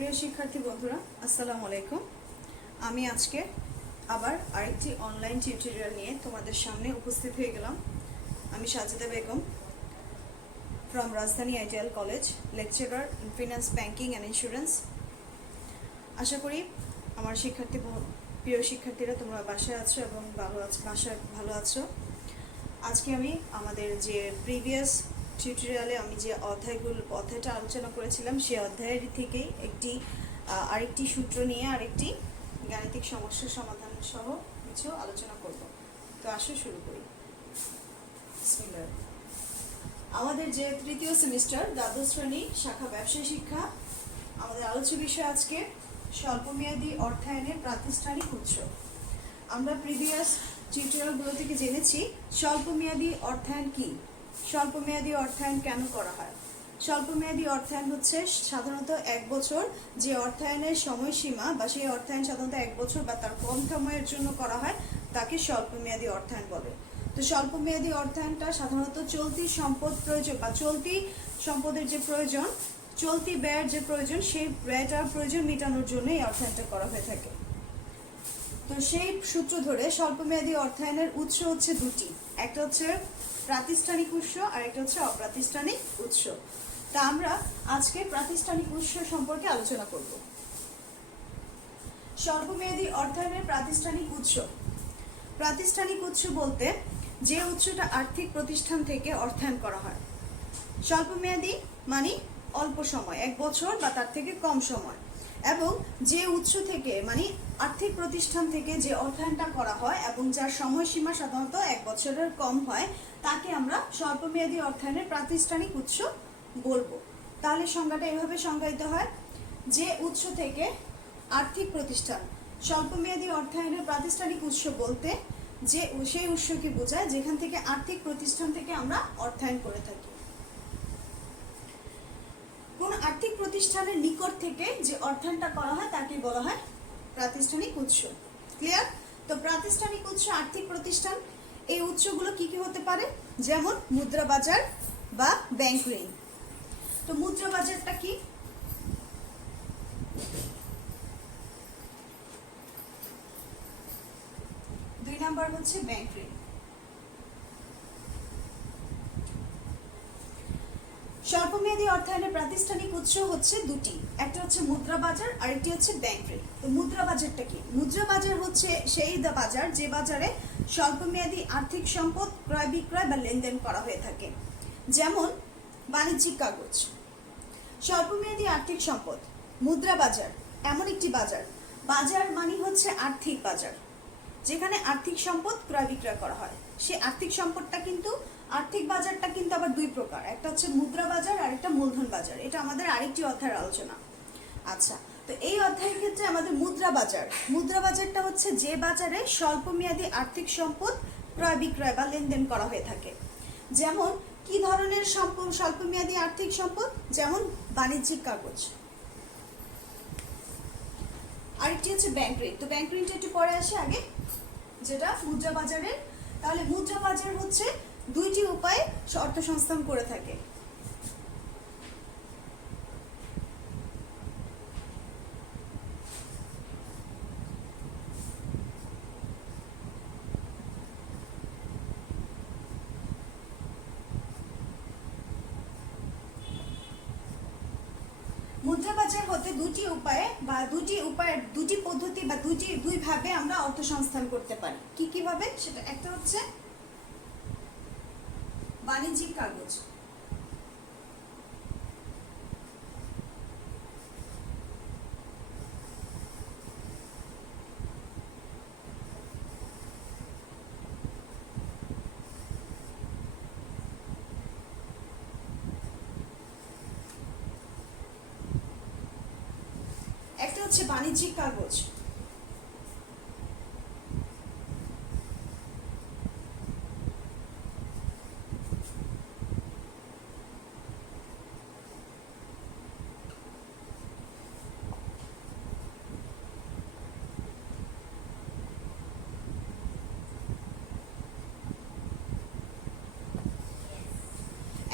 প্রিয় শিক্ষার্থী বন্ধুরা, আসসালামু আলাইকুম। আমি আজকে আবার আরেকটি অনলাইন টিউটোরিয়াল নিয়ে তোমাদের সামনে উপস্থিত হয়ে গেলাম। আমি Sajeda Begum from Rajdhani Ideal College, lecturer in finance, banking and insurance. আশা করি আমার প্রিয় শিক্ষার্থীরা তোমরা বাসায় আছো এবং বাসায় ভালো আছো। আজকে আমি আমাদের যে প্রিভিয়াস টিউটোরিয়ালে আমি যে অধ্যায়টা আলোচনা করেছিলাম সেই অধ্যায়ের থেকেই আরেকটি সূত্র নিয়ে আরেকটি গাণিতিক সমস্যার সমাধান সহ কিছু আলোচনা করব। তো আসো শুরু করি। বিসমিল্লাহ। আমাদের যে তৃতীয় সেমিস্টার দ্বাদশ শ্রেণী শাখা ব্যবসায় শিক্ষা, আমাদের আলোচ্য বিষয় আজকে স্বল্পমেয়াদী অর্থায়নের প্রাতিষ্ঠানিক উৎস। আমরা প্রিভিয়াস টিউটোরিয়ালগুলো থেকে জেনেছি স্বল্পমেয়াদী অর্থায়ন কি, স্বল্পমেয়াদী অর্থায়ন কেন করা হয়। স্বল্পমেয়াদী অর্থায়ন হচ্ছে সাধারণত 1 বছর, যে অর্থায়নের সময়সীমা বা সেই অর্থায়ন সাধারণত 1 বছর বা তার কম সময়ের জন্য করা হয় তাকে স্বল্পমেয়াদী অর্থায়ন বলে। তো স্বল্পমেয়াদী অর্থায়নটা সাধারণত চলতি সম্পদ প্রয়োজন বা চলতি সম্পদের যে প্রয়োজন, চলতি ব্যয়ের যে প্রয়োজন, সেই ব্যয়টার প্রয়োজন মেটানোর জন্য এই অর্থায়নটা করা হয়ে থাকে। তো সেই সূত্র ধরে স্বল্পমেয়াদী অর্থায়নের উৎস হচ্ছে দুটি, একটা হচ্ছে প্রাতিষ্ঠানিক উৎস আর একটা হচ্ছে অপ্রাতিষ্ঠানিক উৎস। তা আমরা আজকে প্রাতিষ্ঠানিক উৎস সম্পর্কে আলোচনা করব। স্বল্পমেয়াদী অর্থায়নের প্রাতিষ্ঠানিক উৎস। প্রাতিষ্ঠানিক উৎস বলতে যে উৎসটা আর্থিক প্রতিষ্ঠান থেকে অর্থায়ন করা হয়। স্বল্পমেয়াদী মানে অল্প সময়, 1 বছর বা তার থেকে কম সময়, এবং যে উৎস থেকে মানে আর্থিক প্রতিষ্ঠান থেকে যে অর্থায়নটা করা হয় এবং যার সময়সীমা সাধারণত 1 বছরের কম হয় তাকে আমরা স্বল্পমেয়াদী অর্থায়নের প্রাতিষ্ঠানিক উৎস বলবো। তাহলে সংজ্ঞাটা এভাবে সংজ্ঞায়িত হয়, যে উৎস থেকে আর্থিক প্রতিষ্ঠান, স্বল্পমেয়াদী অর্থায়নের প্রাতিষ্ঠানিক উৎস বলতে যে সেই উৎসকে বোঝায় যেখান থেকে আর্থিক প্রতিষ্ঠান থেকে আমরা অর্থায়ন করে থাকি। কোন আর্থিক প্রতিষ্ঠানের নিকট থেকে যে অর্থায়নটা করা হয় তাকে বলা হয় প্রাতিষ্ঠানিক উৎস। ক্লিয়ার? তো প্রাতিষ্ঠানিক উৎস আর্থিক প্রতিষ্ঠান, এই উৎসগুলো কি কি হতে পারে? যেমন মুদ্রা বাজার বা ব্যাংক ঋণ। তো মুদ্রা বাজারটা কি? দুই নাম্বার হচ্ছে ব্যাংক ঋণ। স্বল্পমেয়াদী অর্থায়নের প্রাতিষ্ঠানিক উৎস হচ্ছে দুটি, একটা হচ্ছে মুদ্রা বাজার আর একটি হচ্ছে ব্যাংক ঋণ। তো মুদ্রা বাজারটা কি? মুদ্রা বাজার হচ্ছে সেই বাজার যে বাজারে স্বল্পমেয়াদী আর্থিক সম্পদ ক্রয় বিক্রয় বা লেনদেন করা হয়ে থাকে, যেমন বাণিজ্যিক কাগজ। স্বল্পমেয়াদী আর্থিক সম্পদ, মুদ্রা বাজার এমন একটি বাজার, বাজার মানে হচ্ছে আর্থিক বাজার, যেখানে আর্থিক সম্পদ ক্রয় বিক্রয় করা হয়। সে আর্থিক সম্পদটা কিন্তু, আর্থিক বাজারটা কিন্তু আবার দুই প্রকার, একটা হচ্ছে মুদ্রা বাজার আর একটা মূলধন বাজার। এটা আমাদের আরেকটি অধ্যায়ের আলোচনা। আচ্ছা, তো এই অধ্যায়ের ক্ষেত্রে আমাদের মুদ্রা বাজার, মুদ্রা বাজারটা হচ্ছে যে বাজারে স্বল্পমেয়াদী আর্থিক সম্পদ ক্রয় বিক্রয় বা লেনদেন করা হয়ে থাকে। যেমন কি ধরনের স্বল্পমেয়াদী আর্থিক সম্পদ? যেমন বাণিজ্যিক কাগজ। আরেকটি হচ্ছে ব্যাংক ঋণ। তো ব্যাংক ঋণটা একটু পরে আসে, আগে যেটা মুদ্রা বাজারের। তাহলে মুদ্রা বাজার হচ্ছে দুইটি উপায়ে অর্থ সংস্থান করে থাকে। মুদ্রা বাজার হতে দুটি উপায়ে বা দুটি পদ্ধতি বা দুই ভাবে আমরা অর্থ সংস্থান করতে পারি। কি কি ভাবে? সেটা একটা হচ্ছে বাণিজ্যিক কাগজ, একটা হচ্ছে বাণিজ্যিক কাগজ।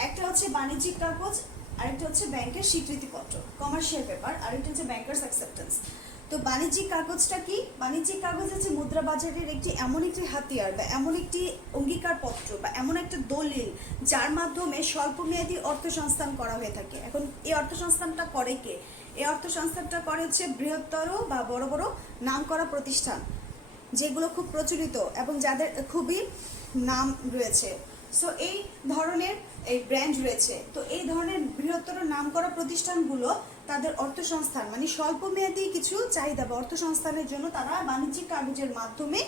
একটা হচ্ছে বাণিজ্যিক কাগজ আরেকটা হচ্ছে ব্যাংকের স্বীকৃতিপত্র, কমার্শিয়াল পেপার, আরেকটা হচ্ছে ব্যাংকার্স অ্যাকসেপ্টেন্স। তো বাণিজ্যিক কাগজটা কি? বাণিজ্যিক কাগজ হচ্ছে মুদ্রা বাজারের এমন একটি হাতিয়ার বা এমন একটি অঙ্গীকারপত্র বা এমন একটা দলিল যার মাধ্যমে স্বল্পমেয়াদী অর্থসংস্থান করা হয়ে থাকে। এখন এই অর্থসংস্থানটা করে কে? এই অর্থসংস্থানটা করে হচ্ছে বৃহত্তর বা বড় বড় নামকরা প্রতিষ্ঠান, যেগুলো খুব প্রচলিত এবং যাদের খুবই নাম রয়েছে। সো এই ধরনের এই ব্র্যান্ড রয়েছে। তো এই ধরনের বৃহত্তর নামকরা প্রতিষ্ঠানগুলো তাদের অর্থসংস্থান মানে স্বল্পমেয়াদী কিছু চাহিদা বা অর্থসংস্থানের জন্য তারা বাণিজ্যিক কাগজের মাধ্যমে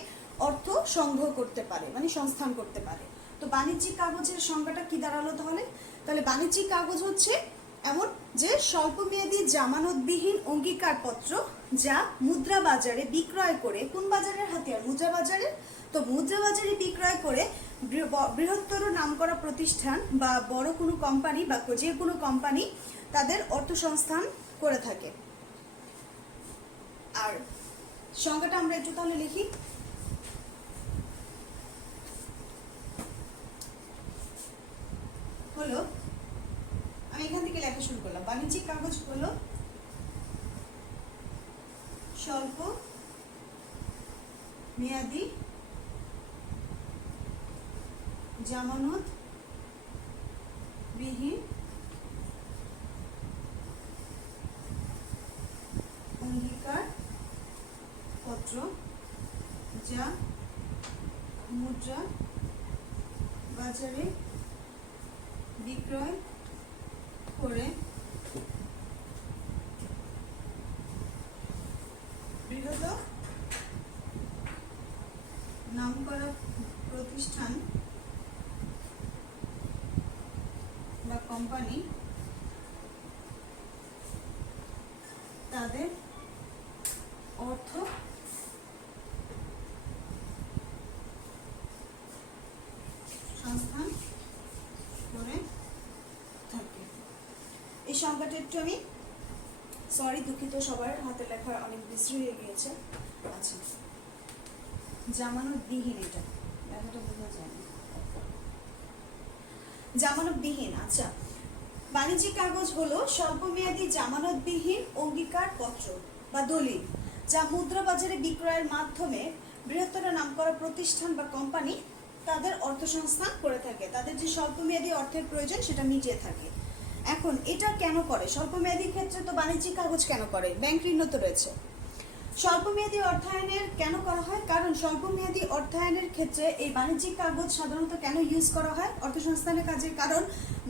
অর্থ সংগ্রহ করতে পারে, মানে সংস্থান করতে পারে। তো বাণিজ্যিক কাগজের সংজ্ঞাটা কি দাঁড়ালো তাহলে? তাহলে বাণিজ্যিক কাগজ হচ্ছে এমন যে স্বল্পমেয়াদী জামানতবিহীন অঙ্গীকারপত্র যা মুদ্রা বাজারে বিক্রয় করে, কোন বাজারের হাতিয়ার? মুদ্রা বাজারে। তো মুদ্রা বাজারে বিক্রয় করে বৃহত্তর নামকরা প্রতিষ্ঠান বা বড় কোনো কোম্পানি বা যে কোনো কোম্পানি তাদের অর্থসংস্থান করে থাকে। আর সংজ্ঞাটা আমরা একটু তাহলে লিখি। হলো, আমি এখান থেকে লেখা শুরু করলাম। বাণিজ্যিক কাগজ হলো স্বল্প মেয়াদি জামানত বিহীন অঙ্গীকার পত্র যা মুদ্রা বাজারে বিক্রয় করে বৃহৎ নামকরা প্রতিষ্ঠান বা কোম্পানি তাদের অর্থ সংস্থান করে থাকে। এই সংখ্যাটা একটু আমি সরি, দুঃখিত, সবার হাতে লেখা অনেক বিশ্রী হয়ে গিয়েছে। আচ্ছা, জামানতবিহীন, এটা লেখাটা বোঝা যায় না। জামানতবিহীন। আচ্ছা, বাণিজ্যিক কাগজ হলো স্বল্পমেয়াদী জামানতবিহীন অঙ্গীকার পত্র বা দলিল যা মুদ্রা বাজারে বিক্রয়ের মাধ্যমে বৃহত্তর নামকরা প্রতিষ্ঠান বা কোম্পানি তাদের অর্থসংস্থান করে থাকে, তাদের যে স্বল্পমেয়াদী অর্থের প্রয়োজন সেটা মিটিয়ে থাকে। এখন এটা কেন করে? স্বল্পমেয়াদী ক্ষেত্রে তো বাণিজ্যিক কাগজ কেন করে? ব্যাংক ঋণ তো রয়েছে। স্বল্পমেয়াদী অর্থায়নের কেন করা হয়? কারণ স্বল্পমেয়াদী অর্থায়নের ক্ষেত্রে এই বাণিজ্যিক কাগজ সাধারণত কেন ইউজ করা হয় অর্থসংস্থানের কাজে? কারণ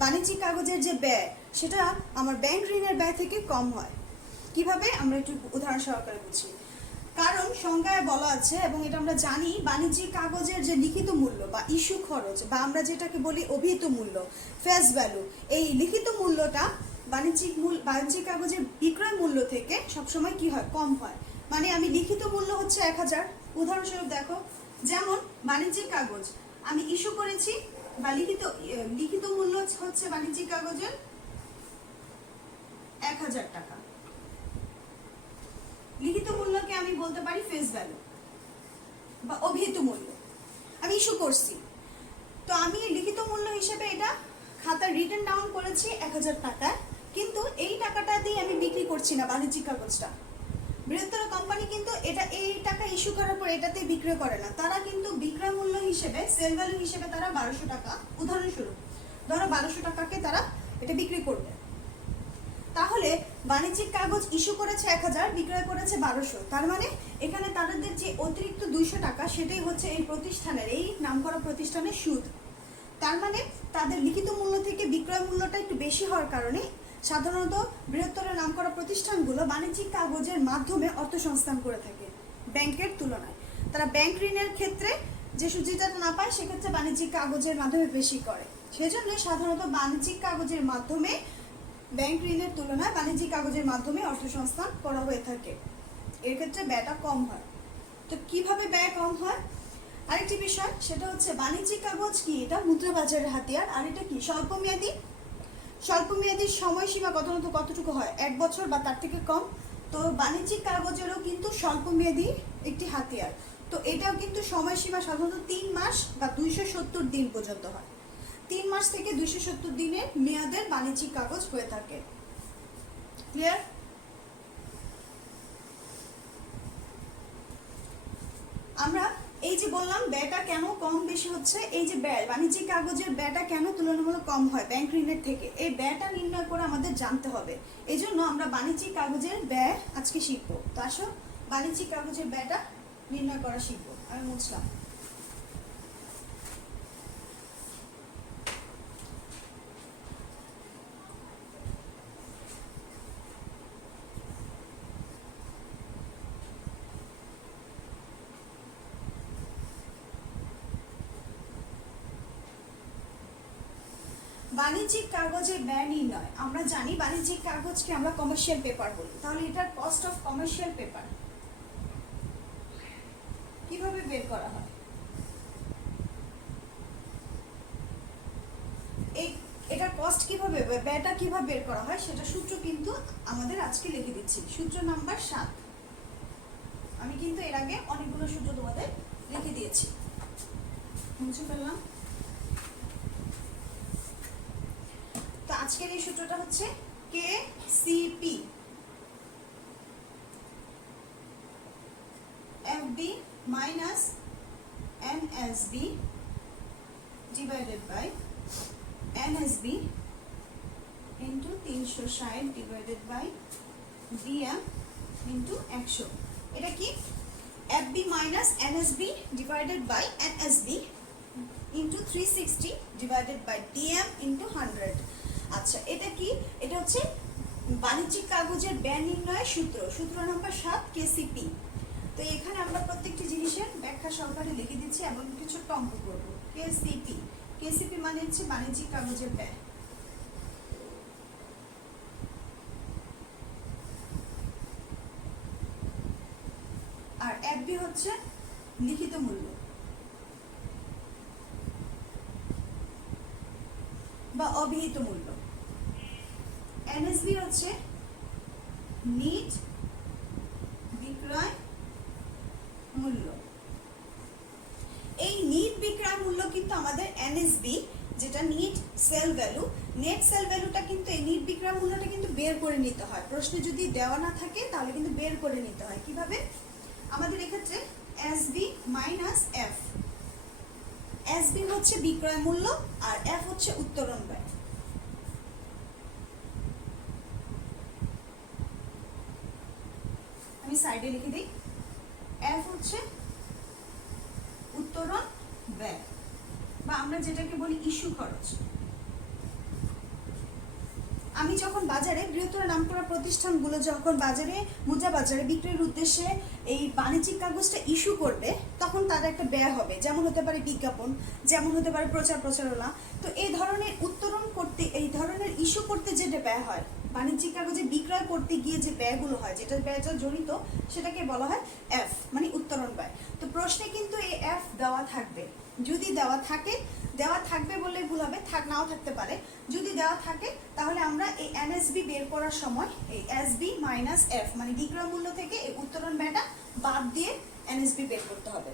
বাণিজ্যিক কাগজের যে ব্যয় সেটা আমার ব্যাংক ঋণের ব্যয় থেকে কম হয়। কিভাবে? আমরা একটু উদাহরণ সহকারে বুঝি। কারণ সংজ্ঞায় বলা আছে, এবং এটা আমরা জানি, বাণিজ্যিক কাগজের যে লিখিত মূল্য বা ইস্যু খরচ বা আমরা যেটাকে বলি অভিহিত মূল্য, ফেস ভ্যালু, এই লিখিত মূল্যটা বাণিজ্যিক কাগজের বিক্রয় মূল্য থেকে সবসময় কি হয়? কম হয়। মানে আমি লিখিত মূল্য হচ্ছে 1000, উদাহরণস্বরূপ দেখো, যেমন বাণিজ্যিক কাগজ আমি ইস্যু করেছি বা লিখিত মূল্য হচ্ছে বাণিজ্যিক কাগজের 1000 টাকা। লিখিত মূল্যকে আমি বলতে পারি ফেস ভ্যালু বা অভিহিত মূল্য। আমি ইস্যু করছি, তো আমি লিখিত মূল্য হিসেবে এটা খাতা রিটেন ডাউন করেছি 1000 টাকায়, কিন্তু এই টাকাটা দিয়ে আমি বিক্রি করছি না বাণিজ্যিক কাগজটা। বৃহত্তর কোম্পানি কিন্তু এটা এই টাকা ইস্যু করার পর এটাতে বিক্রয় করে না, তারা কিন্তু বিক্রয় মূল্য হিসেবে, সেল ভ্যালু হিসেবে তারা 1200 টাকা, উদাহরণস্বরূপ ধরো 1200 টাকাকে তারা এটা বিক্রি করবে। তাহলে বাণিজ্যিক কাগজ ইস্যু করেছে 1000, বিক্রয় করেছে 1200, তার মানে এখানে তাদের যে অতিরিক্ত 200 টাকা সেটাই হচ্ছে এই প্রতিষ্ঠানের, এই নামকরা প্রতিষ্ঠানের সুদ। তার মানে তাদের লিখিত মূল্য থেকে বিক্রয় মূল্যটা একটু বেশি হওয়ার কারণে সাধারণত বৃহত্তর নামকরা প্রতিষ্ঠানগুলো বাণিজ্যিক কাগজের মাধ্যমে অর্থসংস্থান করে থাকে ব্যাংকের তুলনায়। তারা ব্যাংক ঋণের ক্ষেত্রে যে সুবিধাটা না পায় সেক্ষেত্রে বাণিজ্যিক কাগজের মাধ্যমে বেশি করে। সেজন্য সাধারণত বাণিজ্যিক কাগজের মাধ্যমে ব্যাংক ঋণের তুলনায় বাণিজ্যিক কাগজের মাধ্যমে অর্থসংস্থান করা হয়ে থাকে। এর ক্ষেত্রে ব্যয়টা কম হয়। তো কিভাবে ব্যয় কম হয়? আরেকটি বিষয়, সেটা হচ্ছে বাণিজ্যিক কাগজ কি? এটা মুদ্রা বাজারের হাতিয়ার। আর এটা কি? স্বল্পমেয়াদী। স্বল্পমেয়াদী সময়সীমা কতটুকু হয়? 1 বছর বা তার থেকে কম। তো বাণিজ্যিক কাগজেরও কিন্তু স্বল্পমেয়াদী একটি হাতিয়ার। তো এটাও কিন্তু সময়সীমা সাধারণত 3 মাস বা 270 দিন পর্যন্ত হয়। 3 মাস থেকে 270 দিনের মেয়াদের বাণিজ্যিক কাগজ হয়ে থাকে। ক্লিয়ার? আমরা এই যে বললাম ব্যয়টা কেন কম বেশি হচ্ছে, এই যে ব্যয় বাণিজ্যিক কাগজের ব্যয়টা কেন তুলনামূলক কম হয় ব্যাংক ঋণের থেকে, এই ব্যয়টা নির্ণয় করে আমাদের জানতে হবে। এই জন্য আমরা বাণিজ্যিক কাগজের ব্যয় আজকে শিখবো। তো আসো বাণিজ্যিক কাগজের ব্যয়টা নির্ণয় করা শিখবো। আমি মুছলাম। বাণিজ্যিক কাগজের ব্যয় নির্ণয়। আমরা জানি বাণিজ্যিক কাগজকে আমরা কমার্শিয়াল পেপার বলি, তাহলে এটার কস্ট অফ কমার্শিয়াল পেপার কিভাবে বের করা হয়, এটার কস্ট কিভাবে, ব্যয়টা কিভাবে বের করা হয় সেটা সূত্র কিন্তু আমাদের আজকে লিখে দিচ্ছি। সূত্র নাম্বার 7। আমি কিন্তু এর আগে অনেকগুলো সূত্র তোমাদের লিখে দিয়েছি, বুঝতে পারলাম? তো আজকের এই সূত্রটা হচ্ছে KCP FB minus NSB divided by NSB into 360 divided by DM into 100। এটা কি? FB minus NSB divided by NSB into 360 divided by DM into 100। আচ্ছা, এটা কি? এটা হচ্ছে বাণিজ্যিক কাগজের ব্যয় নির্ণয়ের সূত্র, সূত্র নাম্বার 7 KCP। তো এখানে আমরা প্রত্যেকটি জিনিসের ব্যাখ্যা সহকারে লিখে দিচ্ছি এবং কিছু অঙ্ক করব। KCP মানে হচ্ছে বাণিজ্যিক কাগজের ব্যয়। আর FB হচ্ছে লিখিত মূল্য বা অবিহিত মূল্য। NSB হচ্ছে নিট বিক্রয় মূল্য। এই নিট বিক্রয় মূল্য কিন্তু আমাদের NSB, যেটা net sale value, net sale ভ্যালুটা কিন্তু এই নিট বিক্রয় মূল্যটা কিন্তু বের করে নিতে হয়। প্রশ্নে যদি দেওয়া না থাকে তাহলে কিন্তু বের করে নিতে হয়। কিভাবে? আমাদের এক্ষেত্রে SB মাইনাস F। SB হচ্ছে বিক্রয় মূল্য আর F হচ্ছে উত্তোলন ব্যয়। আমি সাইডে লিখে দিই, F হচ্ছে উত্তোলন ব্যয় বা আমরা যেটাকে বলি ইস্যু খরচ। আমি যখন বাজারে, বৃহত্তর নামকরা প্রতিষ্ঠানগুলো যখন বাজারে, মুদ্রা বাজারে বিক্রির উদ্দেশ্যে এই বাণিজ্যিক কাগজটা ইস্যু করবে, তখন তার একটা ব্যয় হবে। যেমন হতে পারে বিজ্ঞাপন, যেমন হতে পারে প্রচার প্রচারণা। তো এই ধরনের উত্তোলন করতে, এই ধরনের ইস্যু করতে যেটা ব্যয় হয়, বাণিজ্যিক কাগজে বিক্রয় করতে গিয়ে যে ব্যয়গুলো হয়, যেটা ব্যয়টা জড়িত, সেটাকে বলা হয় F মানে উত্তোলন ব্যয়। তো প্রশ্নে কিন্তু এই F দেওয়া থাকবে। যদি দেওয়া থাকে, দেওয়া থাকবে বললে ভুল হবে, নাও থাকতে পারে। যদি দেওয়া থাকে তাহলে আমরা এই NSB বের করার সময় এই SB মাইনাস F মানে বিক্রয় মূল্য থেকে এই উত্তোলন ব্যয়টা বাদ দিয়ে NSB বের করতে হবে।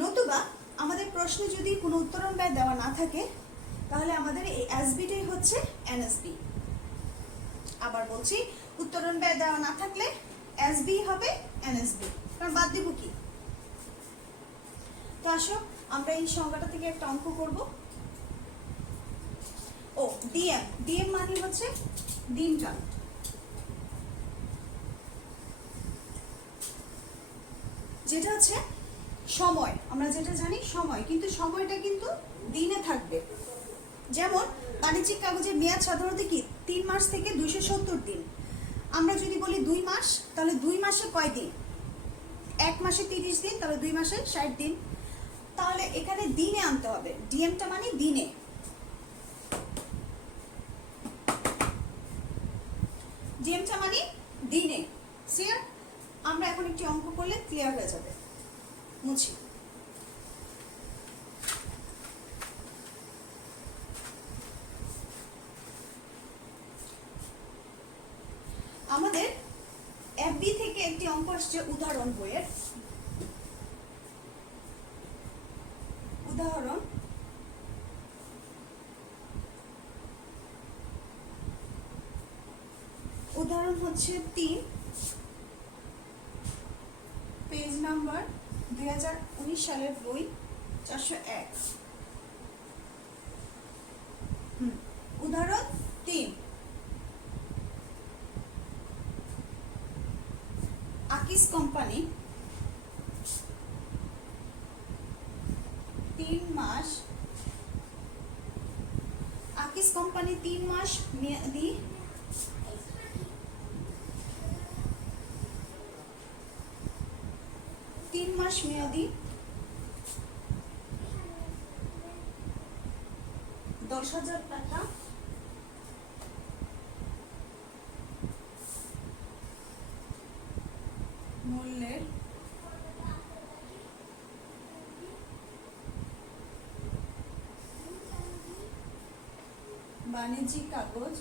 নতুবা আমাদের প্রশ্নে যদি কোনো উত্তোলন ব্যয় দেওয়া না থাকে তাহলে আমাদের এই SBটাই হচ্ছে NSB। আবার বলছি, উত্তোলন ব্যয় দেওয়া না থাকলে SB হবে NSB, কারণ বাদ দিব কি? তো আসো আমরা এই সংখ্যাটা থেকে একটা অঙ্ক করব। ও DM মানে হচ্ছে দিনকাল। যেটা হচ্ছে সময়, আমরা যেটা জানি সময়, কিন্তু সময়টা কিন্তু দিনে থাকবে। যেমন বাণিজ্যিক কাগজের মেয়াদ সাধারণত কি 3 মাস থেকে 270 দিন। আমরা যদি বলি 2 মাস, তাহলে 2 মাসে কয় দিন? 1 মাসে 30 দিন, তাহলে 2 মাসে 60 দিন। তাহলে এখানে দিনে আনতে হবে, ডিএমটা মানে দিনে। ডিএমটা মানে দিনে। ক্লিয়ার? আমরা এখন একটি অঙ্ক করলে ক্লিয়ার হয়ে যাবে। মুছি। আমাদের FB থেকে একটি অঙ্ক আসছে উদাহরণ বইয়ের। উদাহরণ হচ্ছে 3, পেজ নাম্বার 2019 সালের বই 401। উদাহরণ 3, আকিস কোম্পানি 3 মাস মেয়াদি মেয়াদি 10,000 টাকা মূল্যের বাণিজ্যিক কাগজ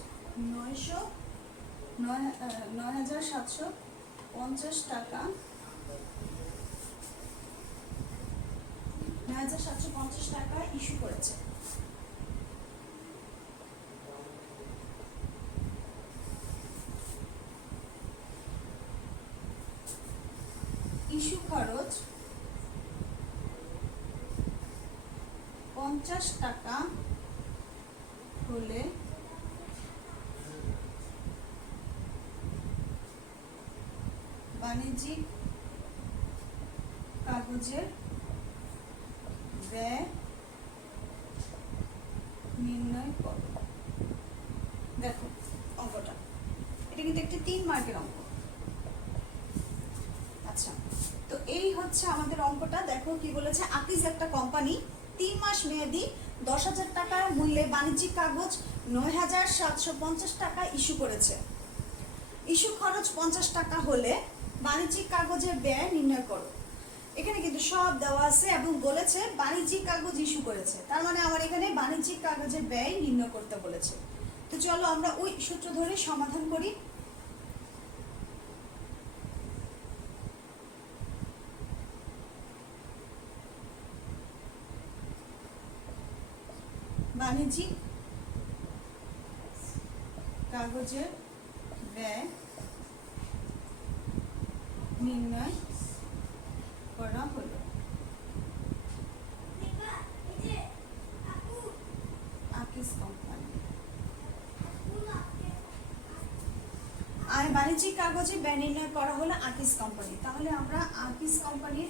9,750 টাকা 9,750 টাকা ইস্যু করেছে। ইস্যু খরচ 50 টাকা হলে বাণিজ্যিক কাগজের ব্যয় নির্ণয় করো। দেখো অঙ্কটা, এটা কিন্তু একটি 3 মার্কের অঙ্ক। আচ্ছা, তো এই হচ্ছে আমাদের অঙ্কটা। দেখো কি বলেছে, আকিজ একটা কোম্পানি 3 মাস মেয়াদি 10,000 টাকা মূল্যে বাণিজ্যিক কাগজ 9,750 টাকা ইস্যু করেছে। ইস্যু খরচ 50 টাকা হলে বাণিজ্যিক কাগজের ব্যয় নির্ণয় করো। এখানে কিন্তু সব দেওয়া আছে এবং বলেছে বাণিজ্যিক কাগজ ইস্যু করেছে, তার মানে আমার এখানে বাণিজ্যিক কাগজের ব্যয় নির্ণয় করতে বলেছে। তো চলো আমরা ওই সূত্র ধরে সমাধান করি। বাণিজ্যিক কাগজের ব্যয় নির্ণয় করা হলো। আকিস কোম্পানি আর বাণিজ্যিক কাগজে ব্যয় নির্ণয় করা হলো আকিস কোম্পানি। তাহলে আমরা আকিস কোম্পানির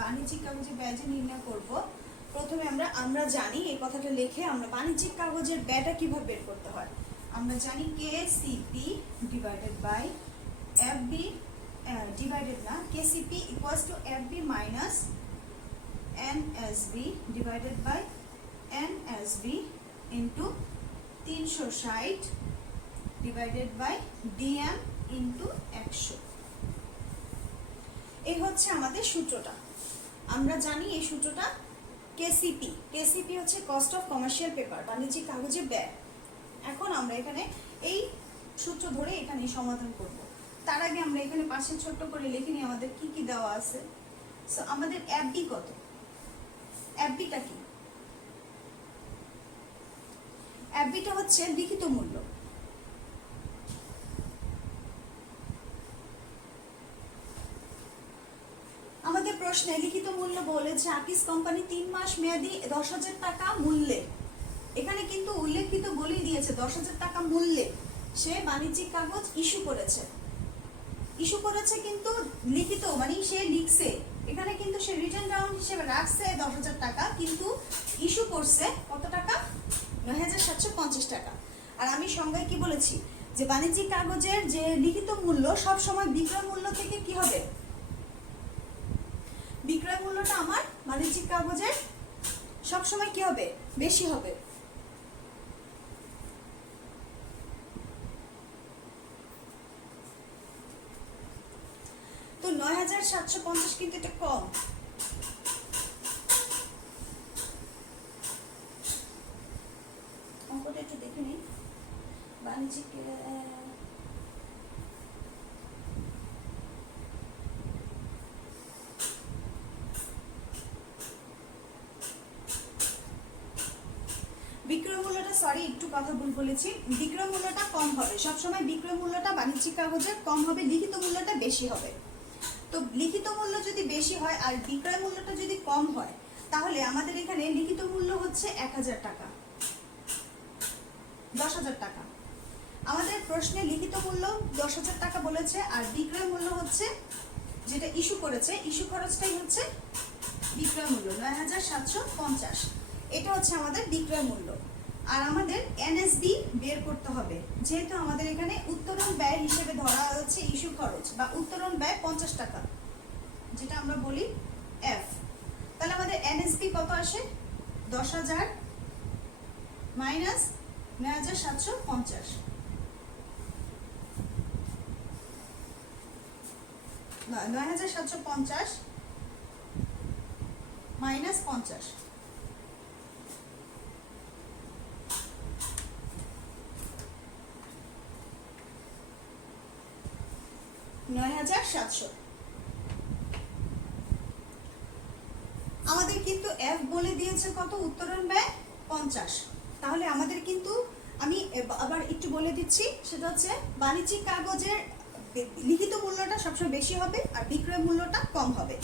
বাণিজ্যিক কাগজে ব্যয় যে নির্ণয় করব, প্রথমে আমরা জানি এই কথাটা লিখে আমরা বাণিজ্যিক কাগজের ব্যয়টা কিভাবে বের করতে হয়। আমরা জানি KCP divided by FB divided না, KCP equals to FB minus NSB divided by NSB into 360 divided by DM into 100। এই হচ্ছে আমাদের সূত্রটা। আমরা জানি এই সূত্রটা কেসিপি হচ্ছে কস্ট অফ কমার্শিয়াল পেপার, বাণিজ্যিক কাগজের ব্যয়। এখন আমরা এখানে এই সূত্র ধরে এখানে সমাধান করব। তার আগে আমরা এখানে পাশে ছোট্ট করে লিখে নিই আমাদের কি কি দেওয়া আছে। সো আমাদের এফবি কত, এফবিটা কি? এফবিটা হচ্ছে লিখিত মূল্য। আমাদের প্রশ্নে লিখিত মূল্য বলেছে আকিস কোম্পানি 3 মাস মেয়াদি 10,000 টাকা মূল্যে। এখানে কিন্তু উল্লেখিত বলেই দিয়েছে 10,000 টাকা মূল্যে সে বাণিজ্যিক কাগজ ইস্যু করেছে কিন্তু লিখিত মানে সে লিখছে, এখানে কিন্তু সে রিটার্ন রাউন্ড হিসেবে রাখছে 10,000 টাকা, কিন্তু ইস্যু করছে কত টাকা? 9,750 টাকা। আর আমি সংজ্ঞায় কি বলেছি যে বাণিজ্যিক কাগজের যে লিখিত মূল্য সব সময় বিক্রয় মূল্য থেকে কি হবে, বিক্রয় মূল্যটা আমার বাণিজ্যিক কাগজের সব সময় কি হবে, বেশি হবে। তো 9,750 কিন্তু এটা কম। অঙ্কটা একটু দেখে নিই। বাণিজ্যিক বিক্রয় মূল্যটা সরি, একটু কথা ভুল বলেছি। বিক্রয় মূল্যটা কম হবে, সবসময় বিক্রয় মূল্যটা বাণিজ্যিক কাগজের কম হবে, লিখিত মূল্যটা বেশি হবে। তো লিখিত মূল্য যদি বেশি হয় আর বিক্রয় মূল্যটা যদি কম হয়, তাহলে আমাদের এখানে লিখিত মূল্য হচ্ছে 1000 টাকা, 10,000 টাকা। আমাদের প্রশ্নে লিখিত মূল্য 10,000 টাকা বলেছে, আর বিক্রয় মূল্য হচ্ছে যেটা ইস্যু করেছে, ইস্যু খরচটাই হচ্ছে বিক্রয় মূল্য 9,750। এটা হচ্ছে আমাদের বিক্রয় মূল্য। আর আমাদের এনএসবি বের করতে হবে, যেহেতু আমাদের এখানে উত্তোলন ব্যয় হিসেবে ধরা হচ্ছে ইস্যু খরচ বা উত্তোলন ব্যয় 50 টাকা, যেটা আমরা বলি এফ। তাহলে আমাদের এনএসবি কত আসে? 10,000 মাইনাস 9,750। 9,750 মাইনাস 50, 9,700। আমাদের কিন্তু এফ বলে দিয়েছে কত? উত্তোলন ব্যয় 50। তাহলে আমাদের কিন্তু আমি আবার একটু বলে দিচ্ছি, সেটা হচ্ছে বাণিজ্যিক কাগজের লিখিত মূল্যটা সবসময় বেশি হবে আর বিক্রয় মূল্যটা কম হবে।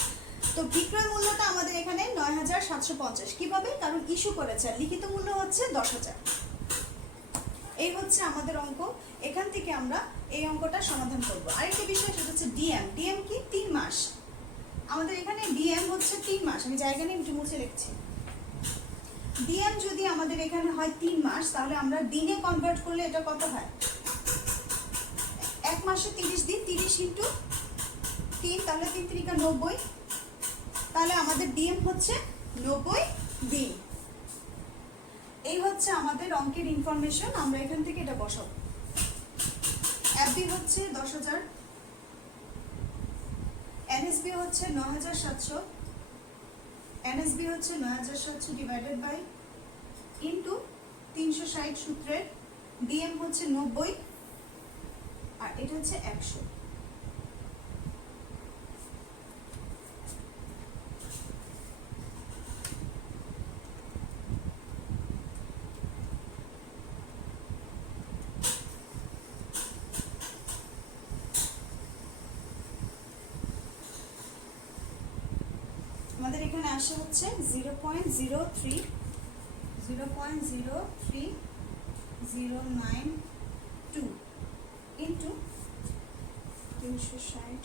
তো বিক্রয় মূল্যটা আমাদের এখানে 9,750। কিভাবে? কারণ ইস্যু করেছে, আর লিখিত মূল্য হচ্ছে 10,000। এই হচ্ছে আমাদের অঙ্ক। এখান থেকে আমরা এই অঙ্কটা সমাধান করব। আরেকটা বিষয়, সেটা হচ্ছে ডিএম। ডিএম কি? 3 মাস। আমাদের এখানে ডিএম হচ্ছে 3 মাস। আমি জায়গা নিয়ে একটু মুছে লিখছি। ডিএম যদি আমাদের এখানে হয় 3 মাস, তাহলে আমরা দিনে কনভার্ট করলে এটা কত হয়? এক মাসে 30 দিন, 30 ইন্টু 3, তাহলে 3 3 90। তাহলে আমাদের ডিএম হচ্ছে 90 দিন। এই হচ্ছে আমাদের অঙ্কের ইনফরমেশন। আমরা এখান থেকে এটা বসাবো। এফবি হচ্ছে 10,000, এনএসবি হচ্ছে 9,700, এনএসবি হচ্ছে 9,700 ডিভাইডেড বাই ইন্টু 360 সূত্রের ডিএম হচ্ছে 90 আর এটা হচ্ছে 100। আমাদের এখানে আসে হচ্ছে 0.0309 ইন্টু 360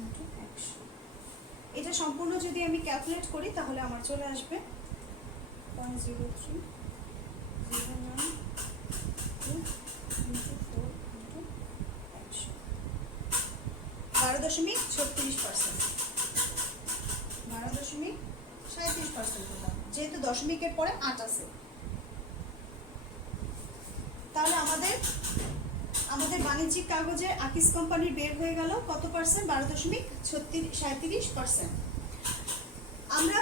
ইন্টু 100। এটা সম্পূর্ণ যদি আমি ক্যালকুলেট করি তাহলে আমার চলে আসবে 0.0309 ইন্টু 4 ইন্টু 100, 12.36%, 12.37% হলাম, যেহেতু দশমিকের পরে 8 আছে। তাহলে আমাদের বাণিজ্যিক কাগজে আকিস কোম্পানির বের হয়ে গেল কত পার্সেন্ট? 12.37%। আমরা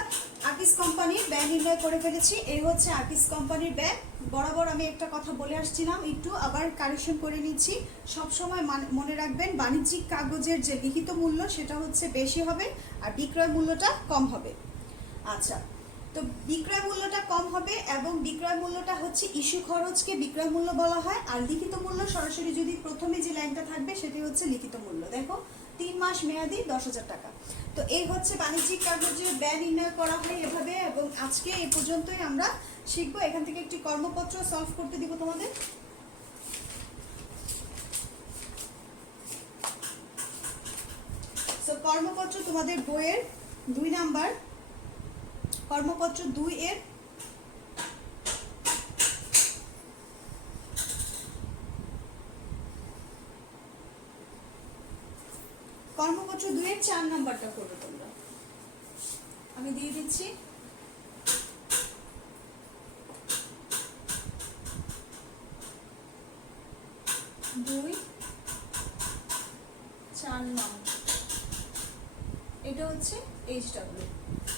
আকিস কোম্পানির ব্যয় নির্ণয় করে ফেলেছি। এই হচ্ছে আকিস কোম্পানির ব্যয়। বরাবর আমি একটা কথা বলে আসছিলাম, একটু আবার কারেকশন করে নিচ্ছি। সবসময় মনে রাখবেন, বাণিজ্যিক কাগজের যে লিখিত মূল্য সেটা হচ্ছে বেশি হবে আর বিক্রয় মূল্যটা কম হবে। আচ্ছা, তো বিক্রয় মূল্যটা কম হবে এবং বিক্রয় মূল্যটা হচ্ছে ইস্যু খরচকে বিক্রয় মূল্য বলা হয়। আর লিখিত মূল্য সরাসরি যদি প্রথমে যে লাইনটা থাকবে সেটি হচ্ছে লিখিত মূল্য। দেখো, 3 মাস মেয়াদি 10,000 টাকা। তো এই হচ্ছে বাণিজ্যিক কাগজে ব্যয় নির্ণয় করা হয় এভাবে। এবং আজকে এই পর্যন্তই আমরা শিখবো। এখান থেকে একটি কর্মপত্র সলভ করতে দিব তোমাদের। সো কর্মপত্র তোমাদের বইয়ের 2 নাম্বার, কর্মপত্র 2 এর কর্মপত্র 2 এর 4 নাম্বারটা করবে তোমরা। আমি দিয়ে দিচ্ছি। এটা হচ্ছে HW।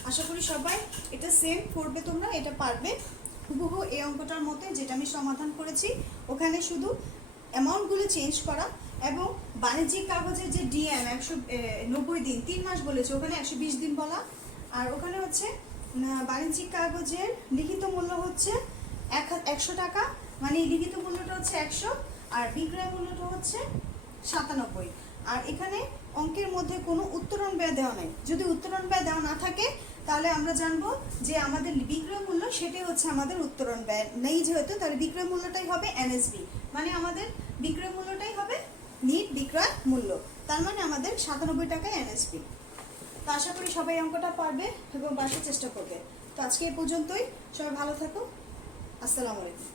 আশা করি সবাই এটা সেম করবে, তোমরা এটা পারবে হুবহু এই অঙ্কটার মতে যেটা আমি সমাধান করেছি। ওখানে শুধু অ্যামাউন্টগুলো চেঞ্জ করা এবং বাণিজ্যিক কাগজের যে ডিএম 190 দিন 3 মাস বলেছে, ওখানে 120 দিন বলা। আর ওখানে হচ্ছে বাণিজ্যিক কাগজের লিখিত মূল্য হচ্ছে 100 টাকা, মানে লিখিত মূল্যটা হচ্ছে 100 আর বিক্রয় মূল্যটা হচ্ছে 97। আর এখানে অঙ্কের মধ্যে কোনো উত্তরণ ব্যয় দেওয়া নেই। যদি উত্তরণ ব্যয় দেওয়া না থাকে তাহলে আমরা জানবো যে আমাদের বিক্রয় মূল্য সেটাই হচ্ছে আমাদের উত্তরণ ব্যয় নেই, যেহেতু তাহলে বিক্রয় মূল্যটাই হবে এনএসবি, মানে আমাদের বিক্রয় মূল্যটাই হবে নিট বিক্রয় মূল্য, তার মানে আমাদের 97 টাকায় এনএসবি। তো আশা করি সবাই অঙ্কটা পারবে এবং বাসার চেষ্টা করবে। তো আজকে এই পর্যন্তই, সবাই ভালো থাকো, আসসালামু আলাইকুম।